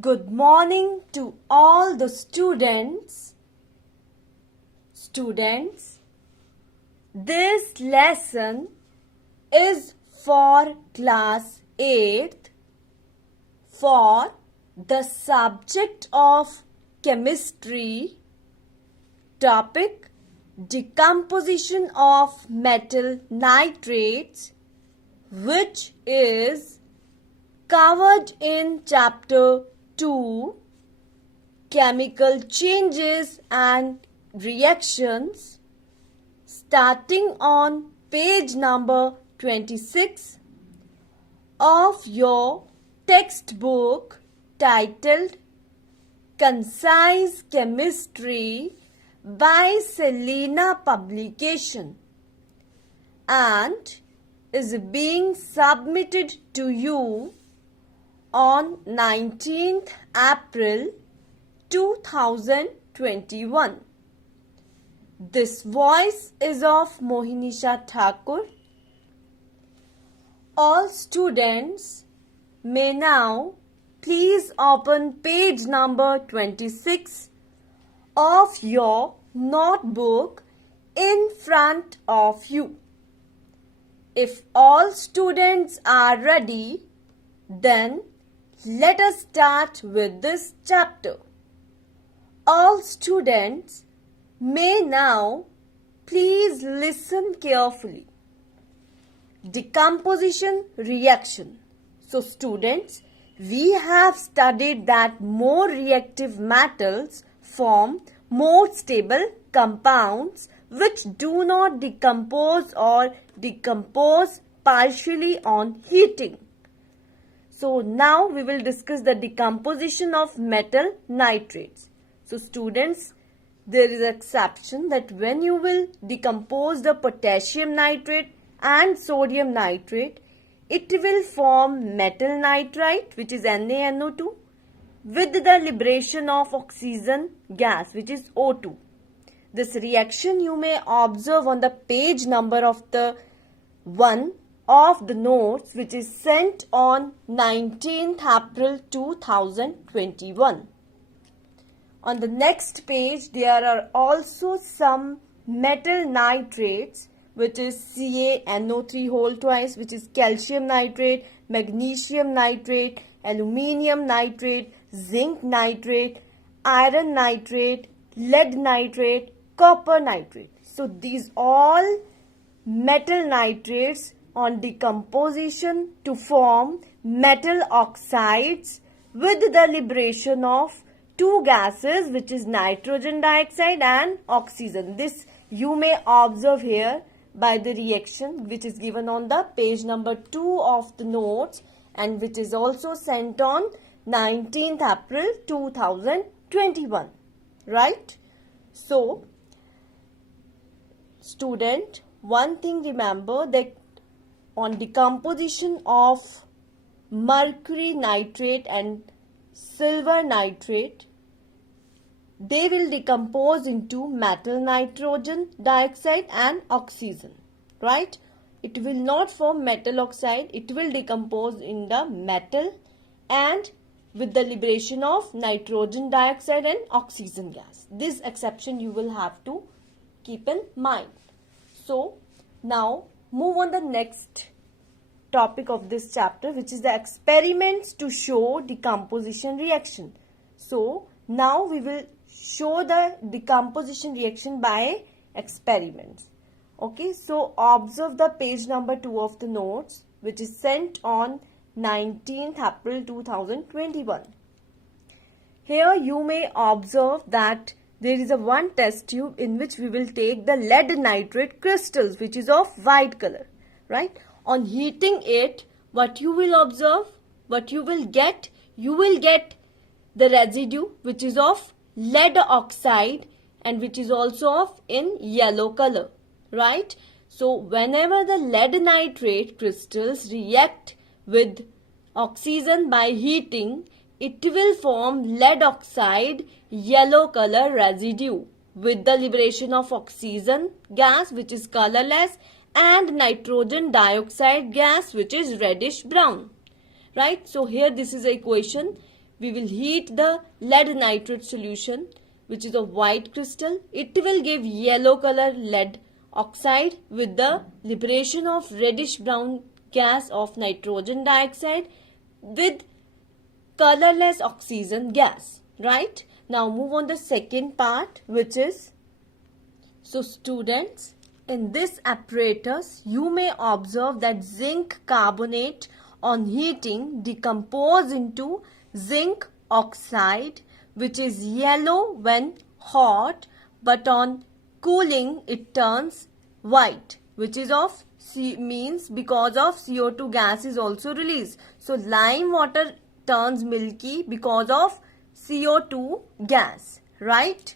Good morning to all the students. Students, this lesson is for class 8th for the subject of chemistry, topic decomposition of metal nitrates, which is covered in chapter 2, chemical changes and reactions, starting on page number 26 of your textbook titled Concise Chemistry by Selena Publication, and is being submitted to you on 19th April 2021. This voice is of Mohinisha Thakur. All students may now please open page number 26 of your notebook in front of you. If all students are ready, then let us start with this chapter. All students may now please listen carefully. Decomposition reaction. So students, we have studied that more reactive metals form more stable compounds which do not decompose or decompose partially on heating. So now we will discuss the decomposition of metal nitrates. So students, there is an exception that when you will decompose the potassium nitrate and sodium nitrate, it will form metal nitrite, which is NaNO2, with the liberation of oxygen gas, which is O2. This reaction you may observe on the page number of the 1 of the notes, which is sent on 19th April 2021. On the next page, there are also some metal nitrates, which is CaNO3 whole twice, which is calcium nitrate, magnesium nitrate, aluminium nitrate, zinc nitrate, iron nitrate, lead nitrate, copper nitrate. So these all metal nitrates on decomposition to form metal oxides with the liberation of two gases, which is nitrogen dioxide and oxygen. This you may observe here by the reaction which is given on the page number 2 of the notes and which is also sent on 19th April 2021. Right? So, student, one thing remember that on decomposition of mercury nitrate and silver nitrate, they will decompose into metal nitrogen dioxide and oxygen, right? It will not form metal oxide, it will decompose in the metal and with the liberation of nitrogen dioxide and oxygen gas. This exception you will have to keep in mind. So, now move on the next topic of this chapter, which is the experiments to show decomposition reaction. So, now we will show the decomposition reaction by experiments. Okay, so observe the page number 2 of the notes, which is sent on 19th April 2021. Here you may observe that there is a one test tube in which we will take the lead nitrate crystals, which is of white color, right? On heating it, what you will observe, what you will get the residue which is of lead oxide and which is also of in yellow color, right? So whenever the lead nitrate crystals react with oxygen by heating, it will form lead oxide yellow color residue with the liberation of oxygen gas, which is colorless, and nitrogen dioxide gas, which is reddish brown. Right? So here this is a equation we will heat the lead nitrate solution, which is a white crystal. It will give yellow color lead oxide with the liberation of reddish brown gas of nitrogen dioxide with colorless oxygen gas. Right? Now move on the second part, which is, so students, in this apparatus you may observe that zinc carbonate on heating decompose into zinc oxide, which is yellow when hot, but on cooling it turns white, which is of means because of CO2 gas is also released. So lime water turns milky because of CO2 gas, right?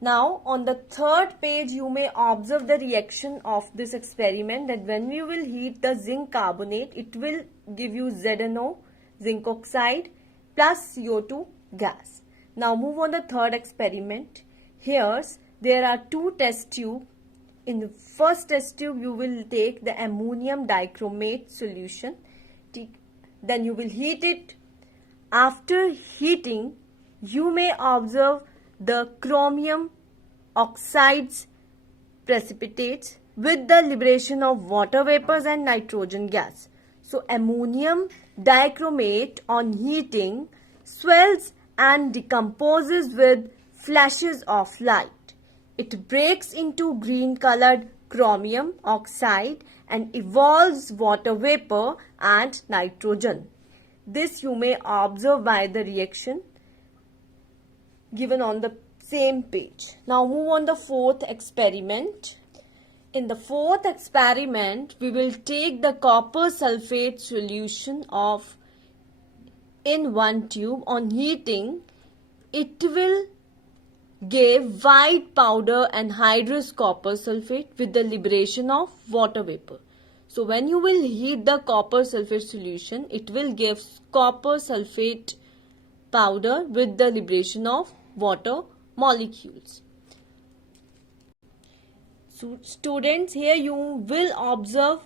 Now on the third page you may observe the reaction of this experiment, that when we will heat the zinc carbonate, it will give you ZNO, zinc oxide, plus CO2 gas. Now move on the third experiment. Here there are two test tubes. In the first test tube you will take the ammonium dichromate solution. Then you will heat it. After heating, you may observe the chromium oxides precipitates with the liberation of water vapors and nitrogen gas. So ammonium dichromate on heating swells and decomposes with flashes of light. It breaks into green colored chromium oxide and evolves water vapor and nitrogen. This you may observe by the reaction given on the same page. Now move on the fourth experiment. In the fourth experiment, we will take the copper sulfate solution of in one tube. On heating, it will give white powder anhydrous copper sulfate with the liberation of water vapor. So when you will heat the copper sulfate solution, it will give copper sulfate powder with the liberation of water molecules. So students, here you will observe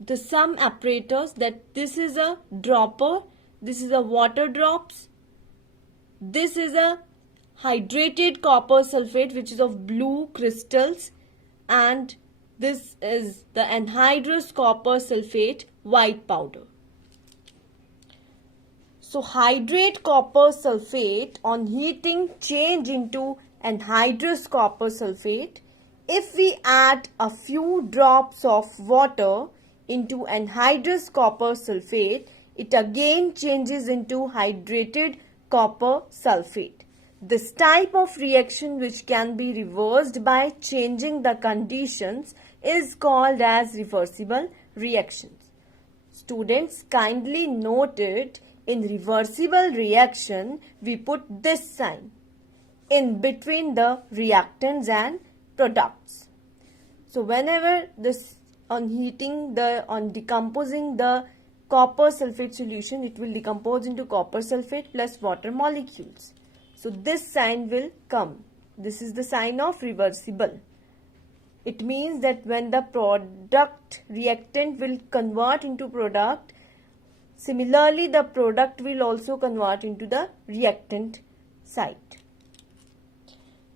the some apparatus, that this is a dropper, this is a water drops, this is a hydrated copper sulfate which is of blue crystals, and this is the anhydrous copper sulfate white powder. So hydrate copper sulfate on heating change into anhydrous copper sulfate. If we add a few drops of water into anhydrous copper sulfate, it again changes into hydrated copper sulfate. This type of reaction, which can be reversed by changing the conditions, is called as reversible reactions. Students, kindly note it, in reversible reaction we put this sign in between the reactants and products. So whenever this on decomposing the copper sulfate solution, it will decompose into copper sulfate plus water molecules. So this sign will come. This is the sign of reversible. It means that when the product reactant will convert into product, similarly the product will also convert into the reactant side.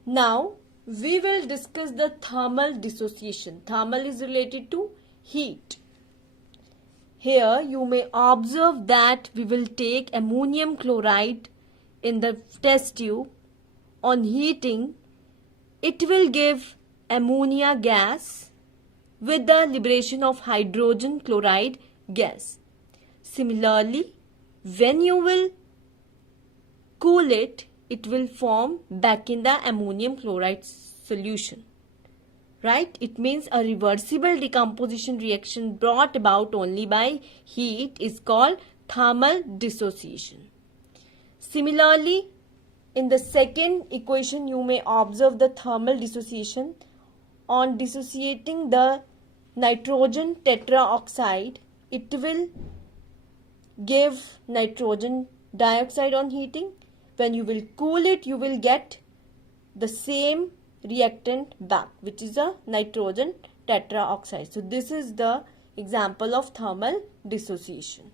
Now we will discuss the thermal dissociation. Thermal is related to heat. Here you may observe that we will take ammonium chloride in the test tube. On heating, it will give ammonia gas with the liberation of hydrogen chloride gas. Similarly, when you will cool it, it will form back in the ammonium chloride solution. Right? It means a reversible decomposition reaction brought about only by heat is called thermal dissociation. Similarly, in the second equation, you may observe the thermal dissociation. On dissociating the nitrogen tetraoxide, it will give nitrogen dioxide on heating. When you will cool it, you will get the same reactant back, which is a nitrogen tetraoxide. So this is the example of thermal dissociation.